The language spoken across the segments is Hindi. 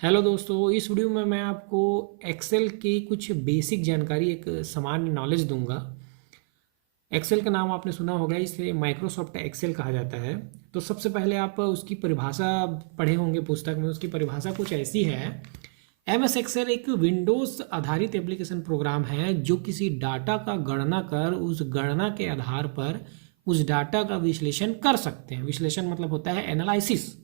हेलो दोस्तों, इस वीडियो में मैं आपको एक्सेल की कुछ बेसिक जानकारी, एक सामान्य नॉलेज दूंगा। एक्सेल का नाम आपने सुना होगा, इसे माइक्रोसॉफ्ट एक्सेल कहा जाता है। तो सबसे पहले आप उसकी परिभाषा पढ़े होंगे पुस्तक में। उसकी परिभाषा कुछ ऐसी है: एम एस एक्सेल एक विंडोज़ आधारित एप्लीकेशन प्रोग्राम है जो किसी डाटा का गणना कर उस गणना के आधार पर उस डाटा का विश्लेषण कर सकते हैं। विश्लेषण मतलब होता है एनालिसिस।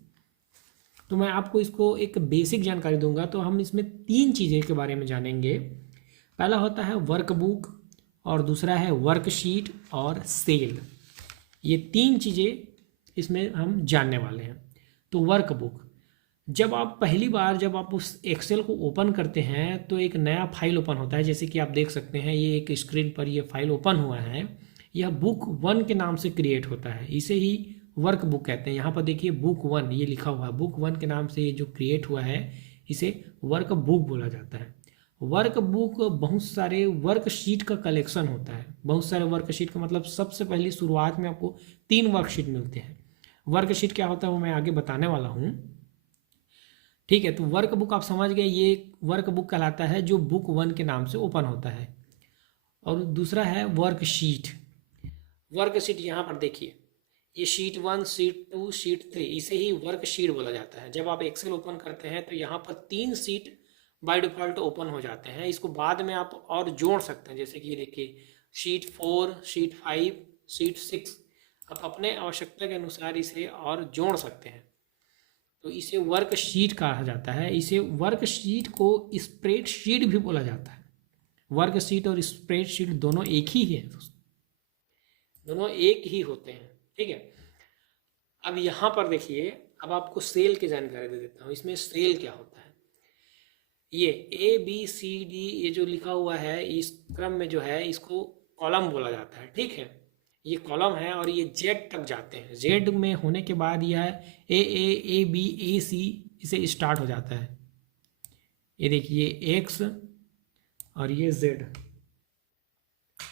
तो मैं आपको इसको एक बेसिक जानकारी दूंगा। तो हम इसमें तीन चीज़ें के बारे में जानेंगे। पहला होता है वर्कबुक, और दूसरा है वर्कशीट और सेल। ये तीन चीज़ें इसमें हम जानने वाले हैं। तो वर्कबुक, जब आप उस एक्सेल को ओपन करते हैं तो एक नया फाइल ओपन होता है। जैसे कि आप देख सकते हैं, ये एक स्क्रीन पर ये फाइल ओपन हुआ है। यह बुक वन के नाम से क्रिएट होता है, इसे ही वर्क बुक कहते हैं। यहाँ पर देखिए बुक वन ये लिखा हुआ है। बुक वन के नाम से ये जो क्रिएट हुआ है इसे वर्क बुक बोला जाता है। वर्क बुक बहुत सारे वर्कशीट का कलेक्शन होता है। बहुत सारे वर्कशीट का मतलब, सबसे पहली शुरुआत में आपको 3 वर्कशीट मिलते हैं। वर्कशीट क्या होता है वो मैं आगे बताने वाला हूँ। ठीक है, तो वर्क बुक आप समझ गए, ये वर्क बुक कहलाता है जो बुक वन के नाम से ओपन होता है। और दूसरा है वर्कशीट। वर्कशीट यहाँ पर देखिए, ये sheet one, sheet two, sheet three, इसे ही वर्कशीट बोला जाता है। जब आप एक्सेल ओपन करते हैं तो यहाँ पर 3 शीट बाय डिफ़ॉल्ट ओपन हो जाते हैं। इसको बाद में आप और जोड़ सकते हैं। जैसे कि ये देखिए, शीट 4, शीट 5, शीट 6, आप अपने आवश्यकता के अनुसार इसे और जोड़ सकते हैं। तो इसे वर्कशीट कहा जाता है। इसे वर्कशीट को स्प्रेडशीट भी बोला जाता है। वर्कशीट और स्प्रेडशीट दोनों एक ही है, दोनों एक ही होते हैं। ठीक है, अब यहाँ पर देखिए, अब आपको सेल की जानकारी दे देता हूँ। इसमें सेल क्या होता है, ये ABCD ये जो लिखा हुआ है इस क्रम में जो है इसको कॉलम बोला जाता है। ठीक है, ये कॉलम है और ये जेड तक जाते हैं। जेड में होने के बाद यह A B A C इसे स्टार्ट हो जाता है। ये देखिए एक्स और ये जेड,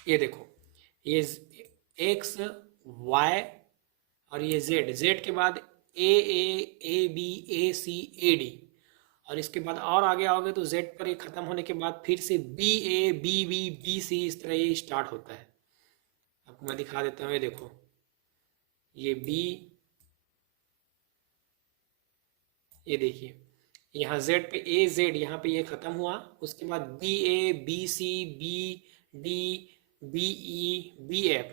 ये देखो ये एक्स वाई और ये जेड। जेड के बाद A A A B A C A D, और इसके बाद और आगे आओगे तो जेड पर ये खत्म होने के बाद फिर से BA BB BC, इस तरह ये स्टार्ट होता है। आपको मैं दिखा देता हूँ, ये देखो ये B, ये देखिए यहाँ Z पे AZ, यहाँ पे ये खत्म हुआ। उसके बाद BA BC BD BE BF,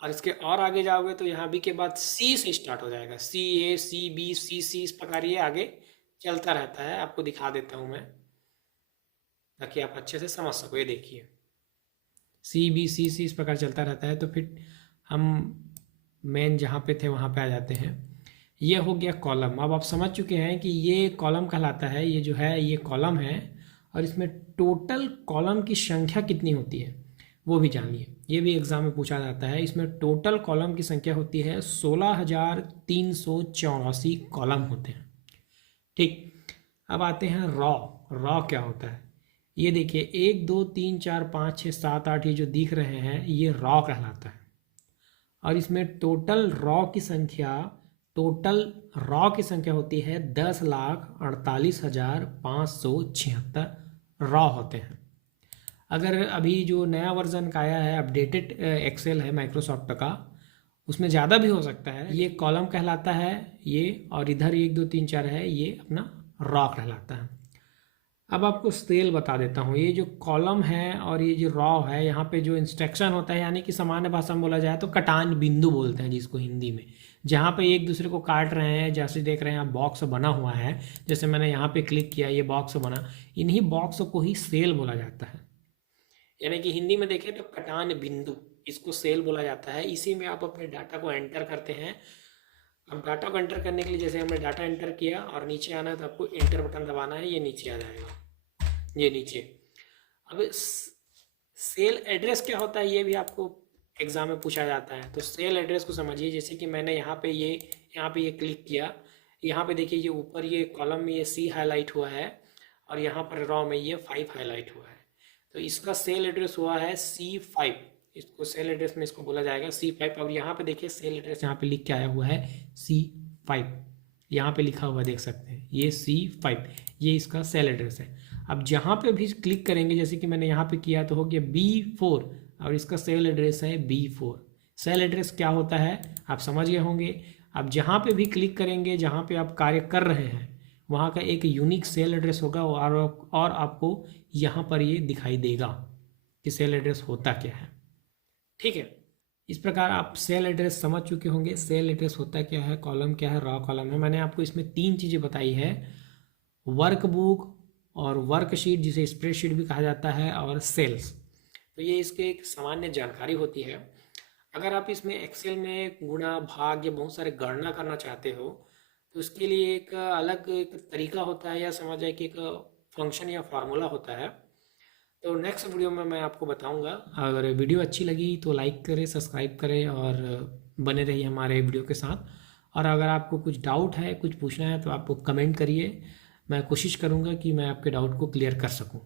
और इसके और आगे जाओगे तो यहाँ B के बाद C से स्टार्ट हो जाएगा। CA CB CC, इस प्रकार ये आगे चलता रहता है। आपको दिखा देता हूँ मैं ताकि आप अच्छे से समझ सको। ये देखिए CB CC इस प्रकार चलता रहता है। तो फिर हम मेन जहाँ पे थे वहाँ पे आ जाते हैं। ये हो गया कॉलम। अब आप समझ चुके हैं कि ये कॉलम कहलाता है। ये जो है ये कॉलम है, और इसमें टोटल कॉलम की संख्या कितनी होती है वो भी जानिए। ये भी एग्जाम में पूछा जाता है। इसमें टोटल कॉलम की संख्या होती है 16,384 कॉलम होते हैं। ठीक, अब आते हैं रॉ। रॉ क्या होता है, ये देखिए 1 2 3 4 5 6 7 8 ये जो दिख रहे हैं ये रॉ कहलाता है। और इसमें टोटल रॉ की संख्या होती है 10,48,576 रॉ होते हैं। अगर अभी जो नया वर्जन का आया है, अपडेटेड एक्सेल है माइक्रोसॉफ्ट का, उसमें ज़्यादा भी हो सकता है। ये कॉलम कहलाता है ये, और इधर 1 2 3 4 है, ये अपना रॉ कहलाता है। अब आपको सेल बता देता हूँ। ये जो कॉलम है और ये जो रॉ है, यहाँ पे जो इंस्ट्रक्शन होता है, यानी कि सामान्य भाषा में बोला जाए तो कटान बिंदु बोलते हैं जिसको हिंदी में। जहाँ पे एक दूसरे को काट रहे हैं, जैसे देख रहे हैं आप बॉक्स बना हुआ है, जैसे मैंने यहाँ पे क्लिक किया ये बॉक्स बना, इन्हीं बॉक्स को ही सेल बोला जाता है। यानी कि हिंदी में देखें तो कटान बिंदु, इसको सेल बोला जाता है। इसी में आप अपने डाटा को एंटर करते हैं। अब डाटा को एंटर करने के लिए जैसे हमने डाटा एंटर किया और नीचे आना है तो आपको एंटर बटन दबाना है, ये नीचे आ जाएगा, ये नीचे। अब सेल एड्रेस क्या होता है ये भी आपको एग्जाम में पूछा जाता है। तो सेल एड्रेस को समझिए। जैसे कि मैंने यहाँ पे ये क्लिक किया, यहाँ पे देखिए ये ऊपर ये कॉलम में ये C हाईलाइट हुआ है, और यहाँ पर रॉ में ये 5 हाईलाइट हुआ है। तो इसका सेल एड्रेस हुआ है C5। इसको सेल एड्रेस में इसको बोला जाएगा C5। और यहाँ पे देखिए सेल एड्रेस यहाँ पे लिख के आया हुआ है C5, यहाँ पे लिखा हुआ देख सकते हैं ये C5। ये इसका सेल एड्रेस है। अब जहाँ पे भी क्लिक करेंगे, जैसे कि मैंने यहाँ पे किया तो हो गया B4 और इसका सेल एड्रेस है B4। सेल एड्रेस क्या होता है आप समझ गए होंगे। अब जहाँ पे भी क्लिक करेंगे, जहाँ पे आप कार्य कर रहे हैं, वहाँ का एक यूनिक सेल एड्रेस होगा और आपको यहाँ पर ये दिखाई देगा कि सेल एड्रेस होता क्या है। ठीक है, इस प्रकार आप सेल एड्रेस समझ चुके होंगे। सेल एड्रेस होता क्या है, कॉलम क्या है, रॉ कॉलम है। मैंने आपको इसमें 3 चीज़ें बताई है, वर्कबुक और वर्कशीट जिसे स्प्रेडशीट भी कहा जाता है, और सेल्स। तो ये इसके एक सामान्य जानकारी होती है। अगर आप इसमें एक्सेल में गुणा भाग या बहुत सारे गणना करना चाहते हो तो उसके लिए एक अलग एक तरीका होता है, या समझ जाए कि एक फंक्शन या फार्मूला होता है। तो नेक्स्ट वीडियो में मैं आपको बताऊंगा। अगर वीडियो अच्छी लगी तो लाइक करें, सब्सक्राइब करें और बने रहिए हमारे वीडियो के साथ। और अगर आपको कुछ डाउट है, कुछ पूछना है तो आप कमेंट करिए, मैं कोशिश करूंगा कि मैं आपके डाउट को क्लियर कर सकूं।